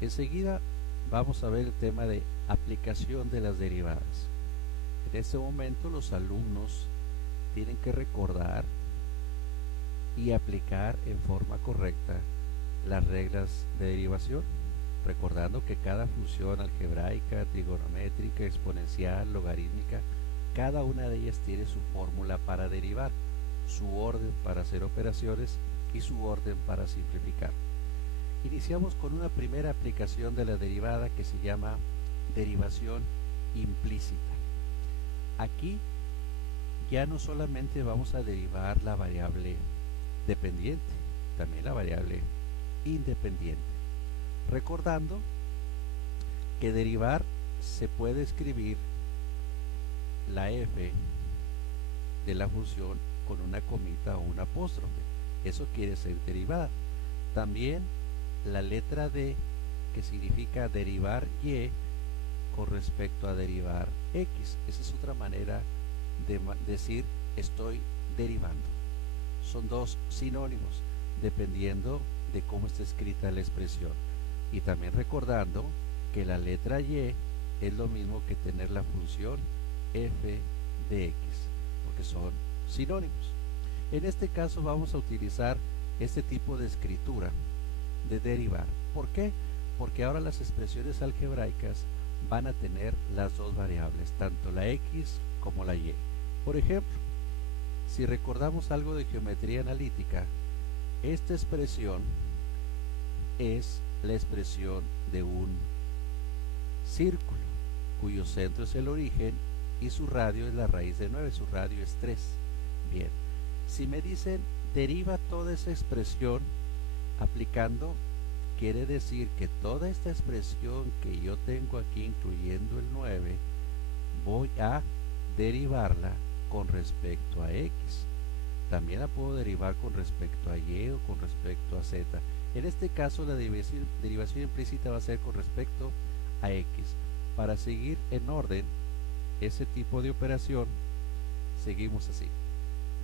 Enseguida vamos a ver el tema de aplicación de las derivadas. En este momento los alumnos tienen que recordar y aplicar en forma correcta las reglas de derivación, recordando que cada función algebraica, trigonométrica, exponencial, logarítmica, cada una de ellas tiene su fórmula para derivar, su orden para hacer operaciones y su orden para simplificar. Iniciamos con una primera aplicación de la derivada que se llama derivación implícita. Aquí ya no solamente vamos a derivar la variable dependiente, también la variable independiente. Recordando que derivar se puede escribir la f de la función con una comita o un apóstrofe. Eso quiere ser derivada. También la letra D, que significa derivar y con respecto a derivar x. Esa es otra manera de decir estoy derivando. Son dos sinónimos dependiendo de cómo está escrita la expresión. Y también recordando que la letra y es lo mismo que tener la función f de x, porque son sinónimos. En este caso vamos a utilizar este tipo de escritura de derivar. ¿Por qué? Porque ahora las expresiones algebraicas van a tener las dos variables, tanto la x como la y. Por ejemplo, si recordamos algo de geometría analítica, esta expresión es la expresión de un círculo cuyo centro es el origen y su radio es la raíz de 9, su radio es 3. Bien, si me dicen deriva toda esa expresión aplicando, quiere decir que toda esta expresión que yo tengo aquí, incluyendo el 9, voy a derivarla con respecto a x. También la puedo derivar con respecto a y o con respecto a z. En este caso la derivación implícita va a ser con respecto a x. Para seguir en orden ese tipo de operación, seguimos así.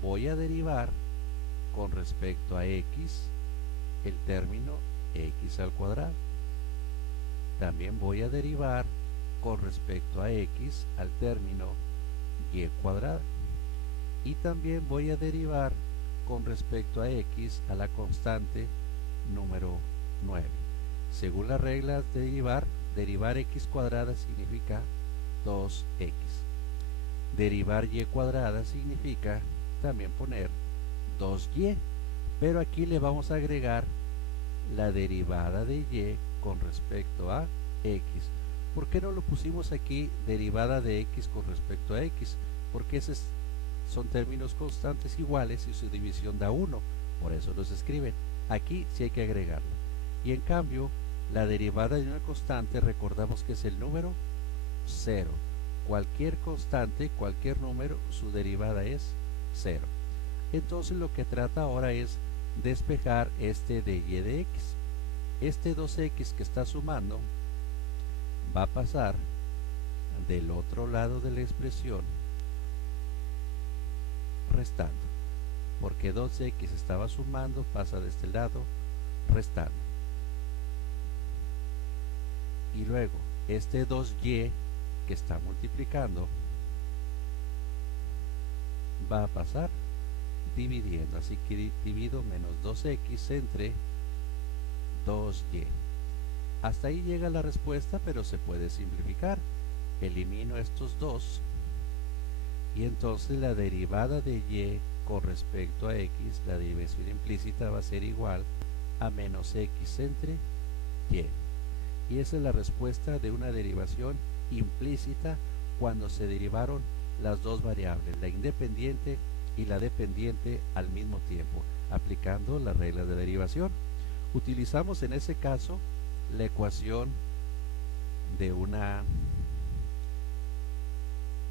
Voy a derivar con respecto a x el término x al cuadrado. También voy a derivar con respecto a x al término y cuadrada. Y también voy a derivar con respecto a x a la constante número 9. Según las reglas de derivar x cuadrada significa 2x. Derivar y cuadrada significa también poner 2y, pero aquí le vamos a agregar la derivada de y con respecto a x. ¿Por qué no lo pusimos aquí derivada de x con respecto a x? Porque son términos constantes iguales y su división da 1, por eso los escriben. Aquí sí hay que agregarlo. Y en cambio, la derivada de una constante recordamos que es el número 0. Cualquier constante, cualquier número, su derivada es 0. Entonces lo que trata ahora es despejar este de y de x. Este 2x que está sumando va a pasar del otro lado de la expresión restando, porque 2x estaba sumando, pasa de este lado restando. Y luego este 2y que está multiplicando va a pasar dividiendo, así que divido menos 2x entre 2y. Hasta ahí llega la respuesta, pero se puede simplificar. Elimino estos dos y entonces la derivada de y con respecto a x, la derivación implícita va a ser igual a menos x entre y. Y esa es la respuesta de una derivación implícita cuando se derivaron las dos variables, la independiente y la dependiente al mismo tiempo, aplicando las reglas de derivación. Utilizamos en ese caso la ecuación de una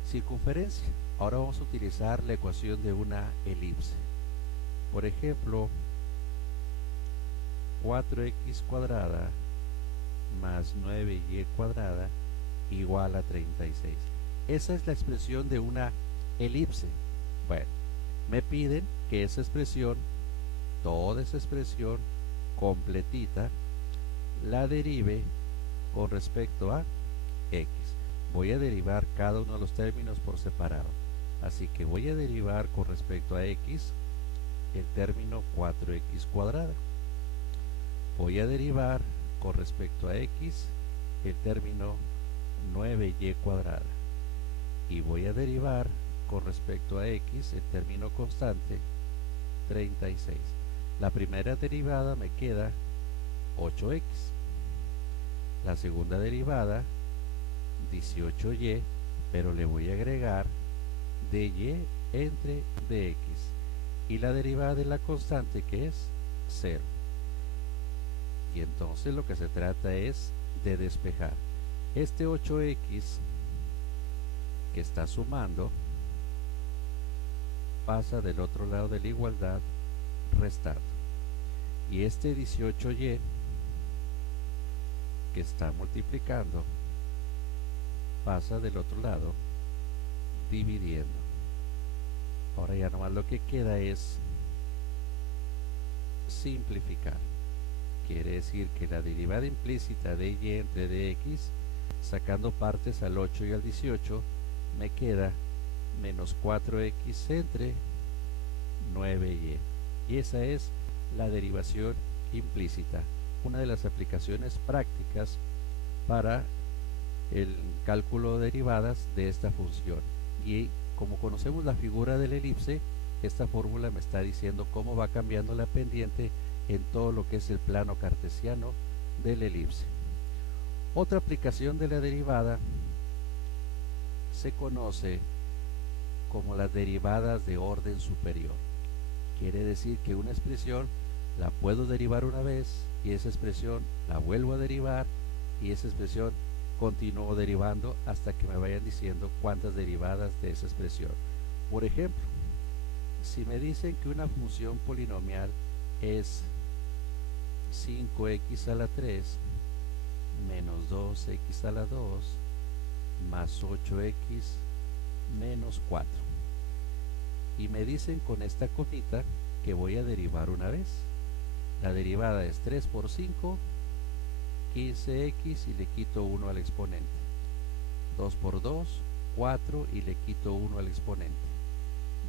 circunferencia. Ahora vamos a utilizar la ecuación de una elipse. Por ejemplo, 4x cuadrada más 9y cuadrada igual a 36. Esa es la expresión de una elipse. Bueno, me piden que esa expresión, toda esa expresión completita, la derive con respecto a x. Voy a derivar cada uno de los términos por separado. Así que voy a derivar con respecto a x el término 4x cuadrada. Voy a derivar con respecto a x el término 9y cuadrada. Y voy a derivar con respecto a x el término constante 36. La primera derivada me queda 8x. La segunda derivada 18y, pero le voy a agregar dy entre dx. Y la derivada de la constante, que es 0. Y entonces lo que se trata es de despejar. Este 8x que está sumando pasa del otro lado de la igualdad restando. Y este 18y que está multiplicando pasa del otro lado dividiendo. Ahora ya nomás lo que queda es simplificar. Quiere decir que la derivada implícita de y entre dx, sacando partes al 8 y al 18, me queda menos 4x entre 9y. Y esa es la derivación implícita, una de las aplicaciones prácticas para el cálculo de derivadas de esta función. Y como conocemos la figura de la elipse, esta fórmula me está diciendo cómo va cambiando la pendiente en todo lo que es el plano cartesiano de la elipse. Otra aplicación de la derivada se conoce como las derivadas de orden superior. Quiere decir que una expresión la puedo derivar una vez y esa expresión la vuelvo a derivar y esa expresión continúo derivando hasta que me vayan diciendo cuántas derivadas de esa expresión. Por ejemplo, si me dicen que una función polinomial es 5x a la 3 menos 2x a la 2 más 8x menos 4, y me dicen con esta comita que voy a derivar una vez. La derivada es 3 por 5, 15x y le quito 1 al exponente. 2 por 2, 4 y le quito 1 al exponente.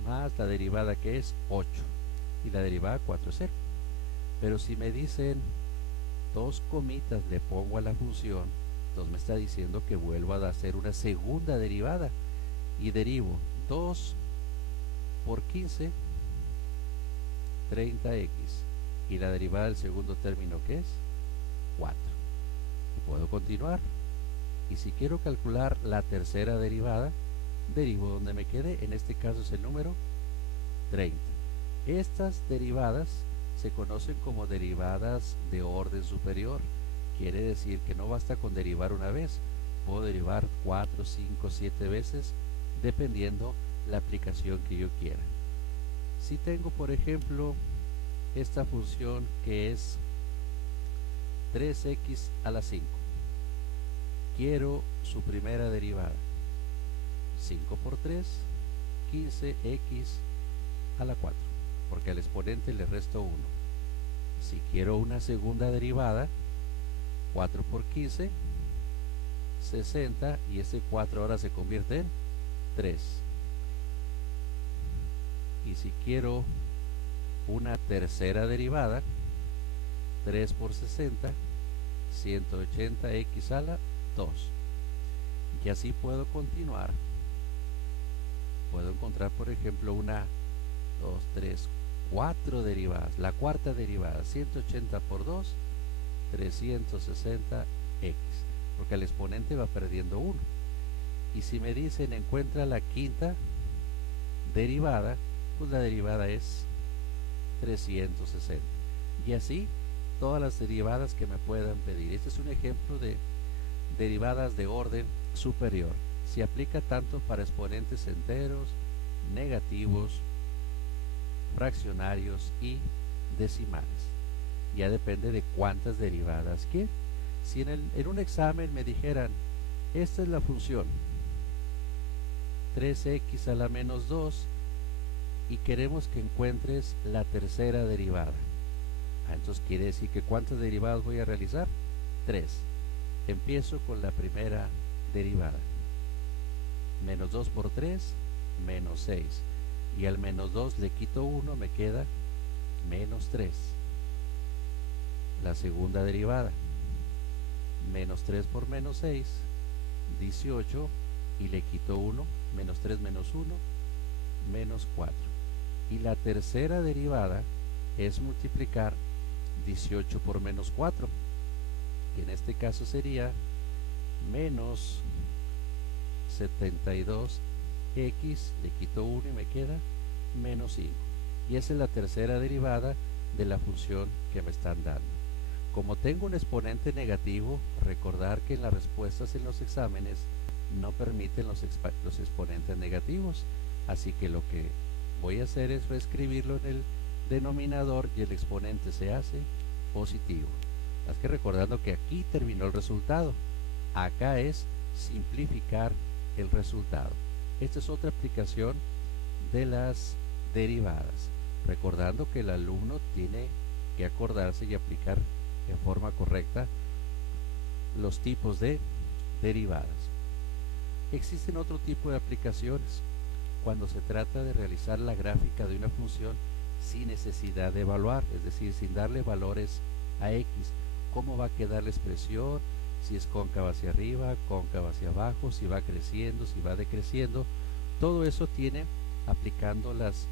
Más la derivada que es 8 y la derivada 4 es 0. Pero si me dicen 2 comitas le pongo a la función, entonces me está diciendo que vuelvo a hacer una segunda derivada y derivo 2 por 15, 30x, y la derivada del segundo término que es 4. Y puedo continuar. Y si quiero calcular la tercera derivada, derivo donde me quede, en este caso es el número 30. Estas derivadas se conocen como derivadas de orden superior. Quiere decir que no basta con derivar una vez, puedo derivar 4, 5, 7 veces dependiendo la aplicación que yo quiera. Si tengo, por ejemplo, esta función que es 3x a la 5, quiero su primera derivada. 5 por 3, 15x a la 4, porque al exponente le resto 1. Si quiero una segunda derivada, 4 por 15, 60, y ese 4 ahora se convierte en 3. Y si quiero una tercera derivada, 3 por 60, 180x a la 2. Y así puedo continuar. Puedo encontrar, por ejemplo, una, 2, 3, 4 derivadas. La cuarta derivada, 180 por 2, 360x, porque el exponente va perdiendo 1. Y si me dicen encuentra la quinta derivada, pues la derivada es 360. Y así todas las derivadas que me puedan pedir. Este es un ejemplo de derivadas de orden superior. Se aplica tanto para exponentes enteros, negativos, fraccionarios y decimales. Ya depende de cuántas derivadas quiero. Si en un examen me dijeran, esta es la función 3x a la menos 2 y queremos que encuentres la tercera derivada, entonces quiere decir que ¿cuántas derivadas voy a realizar? 3. Empiezo con la primera derivada. Menos 2 por 3, menos 6. Y al menos 2 le quito 1, me queda menos 3. La segunda derivada. Menos 3 por menos 6, 18. Y le quito 1, menos 3 menos 1, menos 4. Y la tercera derivada es multiplicar 18 por menos 4, que en este caso sería menos 72x, le quito 1 y me queda menos 5. Y esa es la tercera derivada de la función que me están dando. Como tengo un exponente negativo, recordar que en las respuestas en los exámenes no permiten los exponentes negativos, así que lo que voy a hacer es reescribirlo en el denominador y el exponente se hace positivo. Así que recordando que aquí terminó el resultado, acá es simplificar el resultado. Esta es otra aplicación de las derivadas, recordando que el alumno tiene que acordarse y aplicar en forma correcta los tipos de derivadas. Existen otro tipo de aplicaciones cuando se trata de realizar la gráfica de una función sin necesidad de evaluar, es decir, sin darle valores a x, cómo va a quedar la expresión, si es cóncava hacia arriba, cóncava hacia abajo, si va creciendo, si va decreciendo. Todo eso tiene aplicando las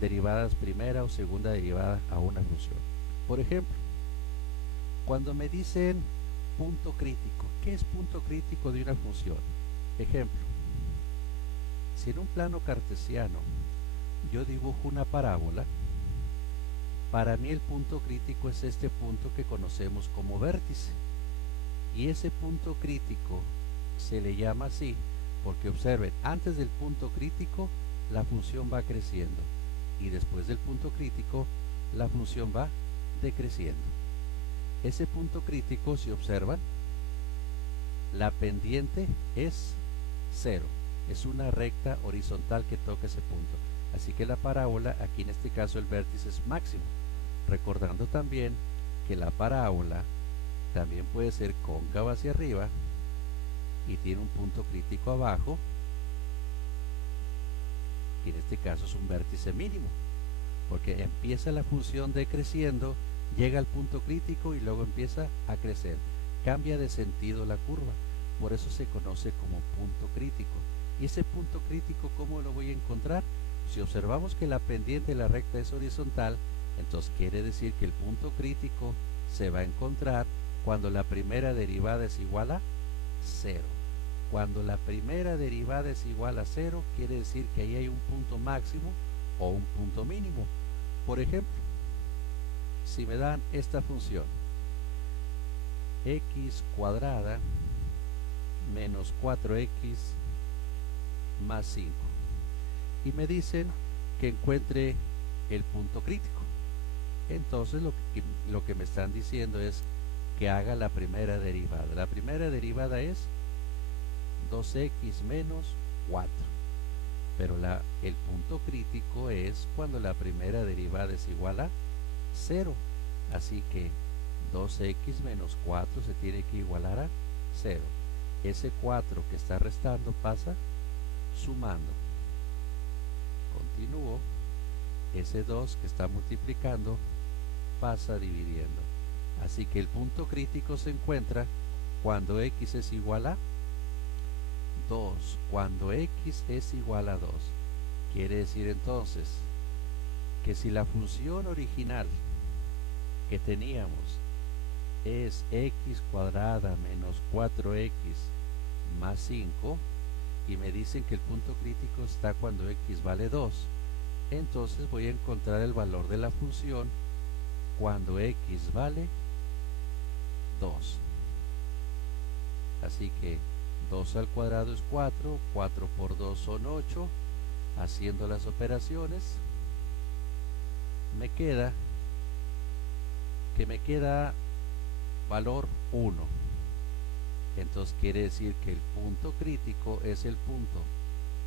derivadas primera o segunda derivada a una función. Por ejemplo, cuando me dicen punto crítico, ¿qué es punto crítico de una función? Ejemplo, si en un plano cartesiano yo dibujo una parábola, para mí el punto crítico es este punto que conocemos como vértice. Y ese punto crítico se le llama así porque observen, antes del punto crítico la función va creciendo y después del punto crítico la función va decreciendo. Ese punto crítico, si observan, la pendiente es 0, es una recta horizontal que toca ese punto, así que la parábola, aquí en este caso el vértice es máximo, recordando también que la parábola también puede ser cóncava hacia arriba y tiene un punto crítico abajo, y en este caso es un vértice mínimo, porque empieza la función decreciendo, llega al punto crítico y luego empieza a crecer, cambia de sentido la curva, por eso se conoce como punto crítico. Y ese punto crítico, ¿cómo lo voy a encontrar? Si observamos que la pendiente de la recta es horizontal, entonces quiere decir que el punto crítico se va a encontrar cuando la primera derivada es igual a 0. Cuando la primera derivada es igual a 0, quiere decir que ahí hay un punto máximo o un punto mínimo. Por ejemplo, si me dan esta función, x cuadrada menos 4x más 5, y me dicen que encuentre el punto crítico, entonces lo que me están diciendo es que haga la primera derivada. La primera derivada es 2x menos 4, pero el punto crítico es cuando la primera derivada es igual a 0, así que 2x menos 4 se tiene que igualar a 0. Ese 4 que está restando pasa sumando. Continúo. Ese 2 que está multiplicando pasa dividiendo. Así que el punto crítico se encuentra cuando x es igual a 2. Cuando x es igual a 2. Quiere decir entonces que si la función original que teníamos es x cuadrada menos 4x más 5 y me dicen que el punto crítico está cuando x vale 2, entonces voy a encontrar el valor de la función cuando x vale 2. Así que 2 al cuadrado es 4, 4 por 2 son 8, haciendo las operaciones me queda valor 1. Entonces quiere decir que el punto crítico es el punto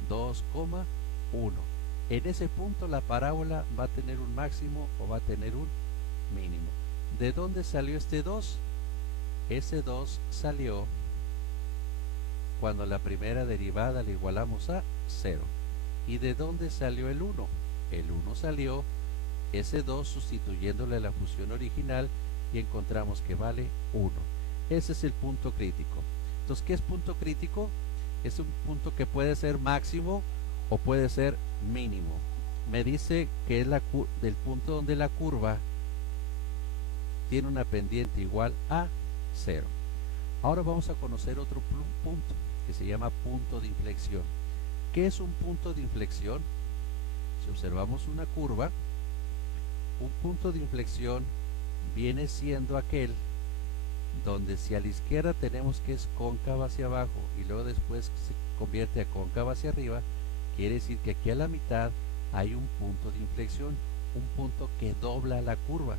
2,1. En ese punto la parábola va a tener un máximo o va a tener un mínimo. ¿De dónde salió este 2? ese 2 salió cuando la primera derivada la igualamos a 0. ¿Y de dónde salió el 1? El 1 salió ese 2 sustituyéndole la función original y encontramos que vale 1. Ese es el punto crítico. Entonces, ¿qué es punto crítico? Es un punto que puede ser máximo o puede ser mínimo. Me dice que es del punto donde la curva tiene una pendiente igual a 0. Ahora vamos a conocer otro punto que se llama punto de inflexión. ¿Qué es un punto de inflexión? Si observamos una curva, un punto de inflexión viene siendo aquel donde si a la izquierda tenemos que es cóncava hacia abajo y luego después se convierte a cóncava hacia arriba, quiere decir que aquí a la mitad hay un punto de inflexión, un punto que dobla la curva.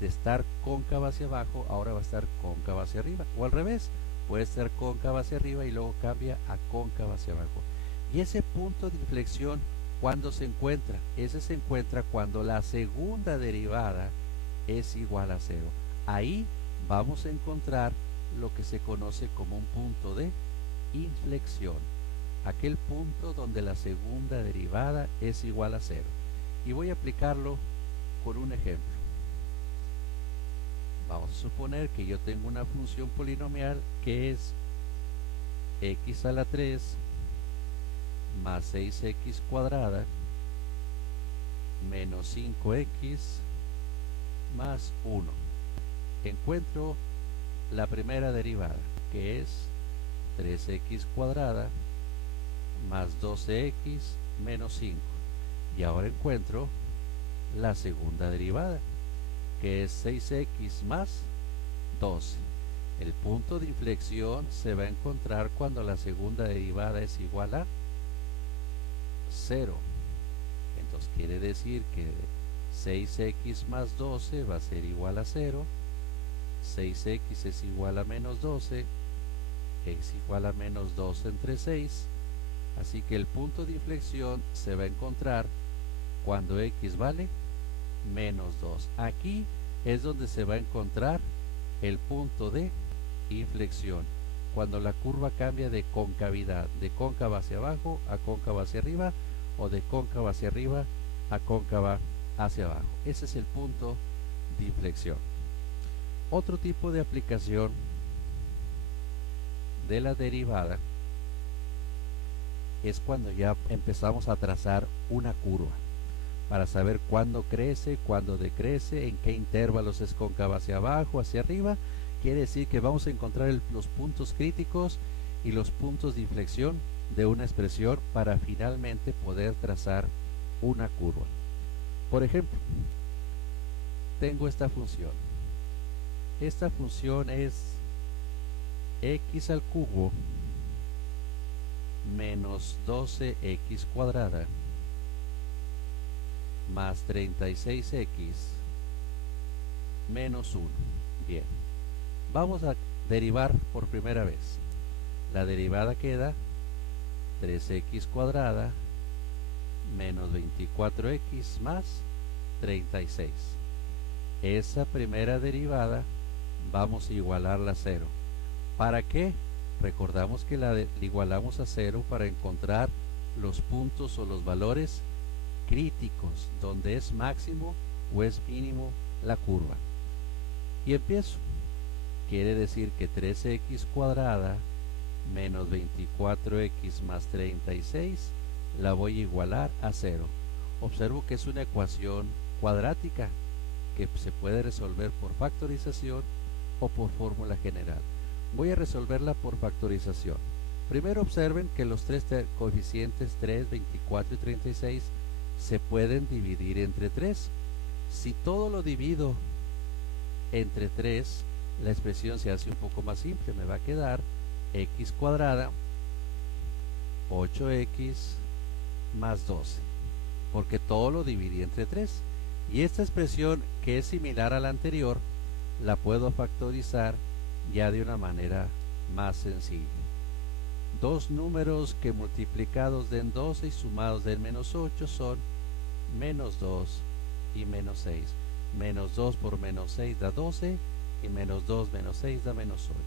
De estar cóncava hacia abajo, ahora va a estar cóncava hacia arriba, o al revés, puede estar cóncava hacia arriba y luego cambia a cóncava hacia abajo. Y ese punto de inflexión, ¿cuándo se encuentra? Ese se encuentra cuando la segunda derivada es igual a 0. Ahí vamos a encontrar lo que se conoce como un punto de inflexión, aquel punto donde la segunda derivada es igual a 0. Y voy a aplicarlo con un ejemplo. Vamos a suponer que yo tengo una función polinomial que es x a la 3 más 6x cuadrada menos 5x más 1. Encuentro la primera derivada, que es 3x cuadrada más 12x menos 5. Y ahora encuentro la segunda derivada, que es 6x más 12. El punto de inflexión se va a encontrar cuando la segunda derivada es igual a 0. Entonces quiere decir que 6x más 12 va a ser igual a 0. 6x es igual a menos 12. Es igual a menos 2 entre 6. Así que el punto de inflexión se va a encontrar cuando x vale menos 2. Aquí es donde se va a encontrar el punto de inflexión, cuando la curva cambia de concavidad, de cóncava hacia abajo a cóncava hacia arriba, o de cóncava hacia arriba a cóncava hacia abajo. Ese es el punto de inflexión. Otro tipo de aplicación de la derivada es cuando ya empezamos a trazar una curva para saber cuándo crece, cuándo decrece, en qué intervalos es cóncava hacia abajo, hacia arriba. Quiere decir que vamos a encontrar los puntos críticos y los puntos de inflexión de una expresión para finalmente poder trazar una curva. Por ejemplo, tengo esta función. Esta función es x al cubo menos 12x cuadrada más 36x menos 1. Bien, vamos a derivar por primera vez. La derivada queda 3x cuadrada menos 24x más 36. Esa primera derivada vamos a igualarla a 0. ¿Para qué? Recordamos que la igualamos a 0 para encontrar los puntos o los valores críticos, donde es máximo o es mínimo la curva. Y empiezo. Quiere decir que 3x cuadrada menos 24x más 36 la voy a igualar a 0. Observo que es una ecuación cuadrática que se puede resolver por factorización o por fórmula general. Voy a resolverla por factorización. Primero observen que los tres coeficientes 3, 24 y 36 se pueden dividir entre 3. Si todo lo divido entre 3, la expresión se hace un poco más simple. Me va a quedar x cuadrada 8x más 12, porque todo lo dividí entre 3. Y esta expresión, que es similar a la anterior, la puedo factorizar ya de una manera más sencilla. Dos números que multiplicados den 12 y sumados den menos 8 son menos 2 y menos 6. Menos 2 por menos 6 da 12 y menos 2 menos 6 da menos 8.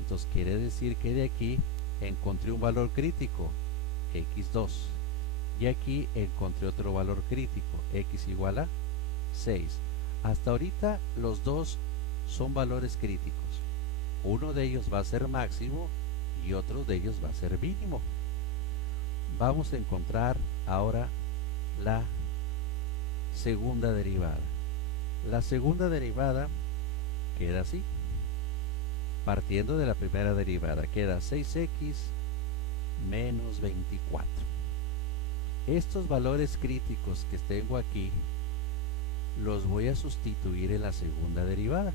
Entonces quiere decir que de aquí encontré un valor crítico, x2, y aquí encontré otro valor crítico, x igual a 6. Hasta ahorita los dos son valores críticos. Uno de ellos va a ser máximo y otro de ellos va a ser mínimo. Vamos a encontrar ahora la segunda derivada. La segunda derivada queda así. Partiendo de la primera derivada, queda 6x menos 24. Estos valores críticos que tengo aquí los voy a sustituir en la segunda derivada.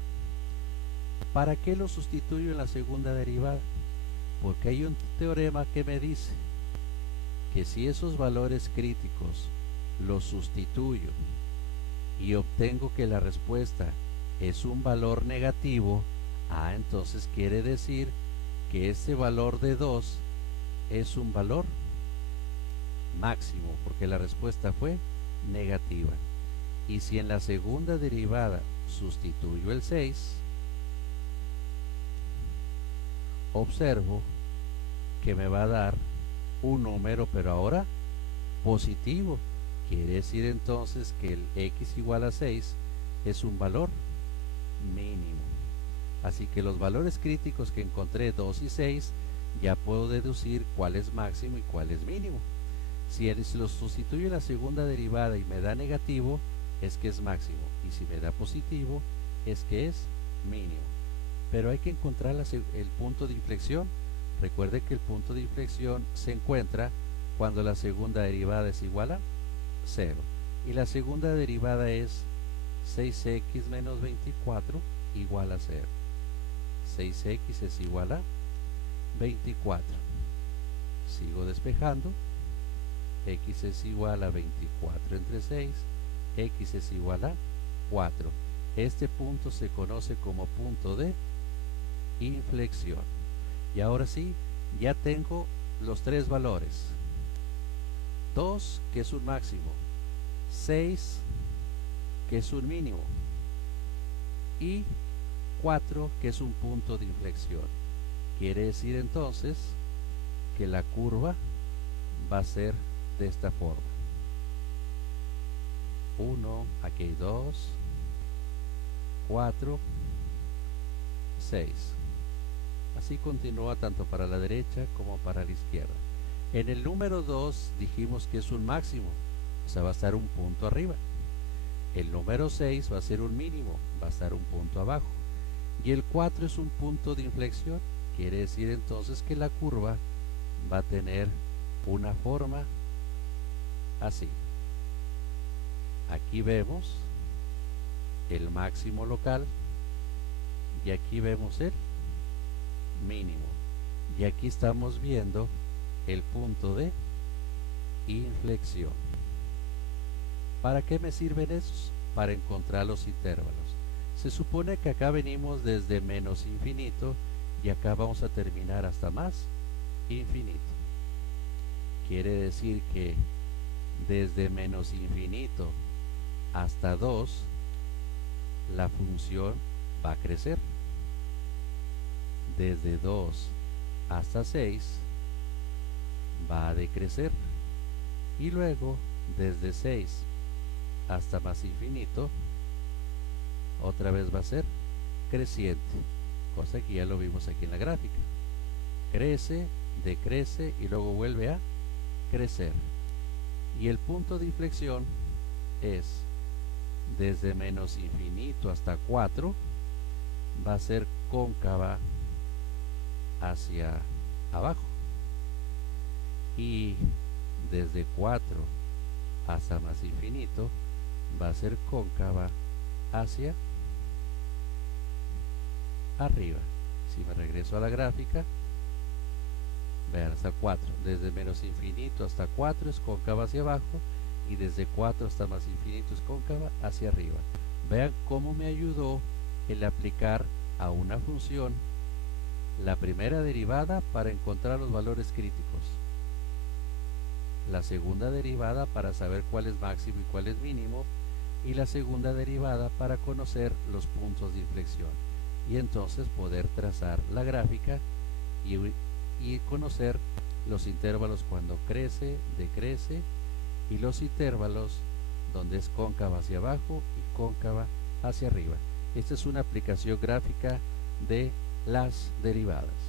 ¿Para qué los sustituyo en la segunda derivada? Porque hay un teorema que me dice que si esos valores críticos los sustituyo y obtengo que la respuesta es un valor negativo, entonces quiere decir que ese valor de 2 es un valor máximo, porque la respuesta fue negativa. Y si en la segunda derivada sustituyo el 6, observo que me va a dar un número, pero ahora positivo. Quiere decir entonces que el x igual a 6 es un valor mínimo. Así que los valores críticos que encontré, 2 y 6, ya puedo deducir cuál es máximo y cuál es mínimo. Si los sustituyo en la segunda derivada y me da negativo, es que es máximo, y si me da positivo, es que es mínimo. Pero hay que encontrar el punto de inflexión. Recuerde que el punto de inflexión se encuentra cuando la segunda derivada es igual a 0, y la segunda derivada es 6x menos 24 igual a 0. 6x es igual a 24. Sigo despejando. X es igual a 24 entre 6. X es igual a 4. Este punto se conoce como punto de inflexión. Y ahora sí, ya tengo los tres valores. 2, que es un máximo. 6, que es un mínimo. Y 4, que es un punto de inflexión. Quiere decir entonces que la curva va a ser de esta forma. 1, aquí hay 2, 4, 6. Así continúa tanto para la derecha como para la izquierda. En el número 2 dijimos que es un máximo, o sea, va a estar un punto arriba. El número 6 va a ser un mínimo, va a estar un punto abajo. Y el 4 es un punto de inflexión. Quiere decir entonces que la curva va a tener una forma así. Aquí vemos el máximo local y aquí vemos el mínimo. Y aquí estamos viendo el punto de inflexión. ¿Para qué me sirven esos? Para encontrar los intervalos. Se supone que acá venimos desde menos infinito y acá vamos a terminar hasta más infinito. Quiere decir que desde menos infinito hasta 2 la función va a crecer. Desde 2 hasta 6 va a decrecer. Y luego desde 6 hasta más infinito otra vez va a ser creciente, cosa que ya lo vimos aquí en la gráfica. Crece, decrece y luego vuelve a crecer. Y el punto de inflexión es desde menos infinito hasta 4 va a ser cóncava hacia abajo, y desde 4 hasta más infinito va a ser cóncava hacia arriba. Si me regreso a la gráfica, vean, hasta 4, desde menos infinito hasta 4 es cóncava hacia abajo, y desde 4 hasta más infinito es cóncava hacia arriba. Vean cómo me ayudó el aplicar a una función la primera derivada para encontrar los valores críticos, la segunda derivada para saber cuál es máximo y cuál es mínimo, y la segunda derivada para conocer los puntos de inflexión. y entonces poder trazar la gráfica y conocer los intervalos cuando crece, decrece, y los intervalos donde es cóncava hacia abajo y cóncava hacia arriba. Esta es una aplicación gráfica de las derivadas.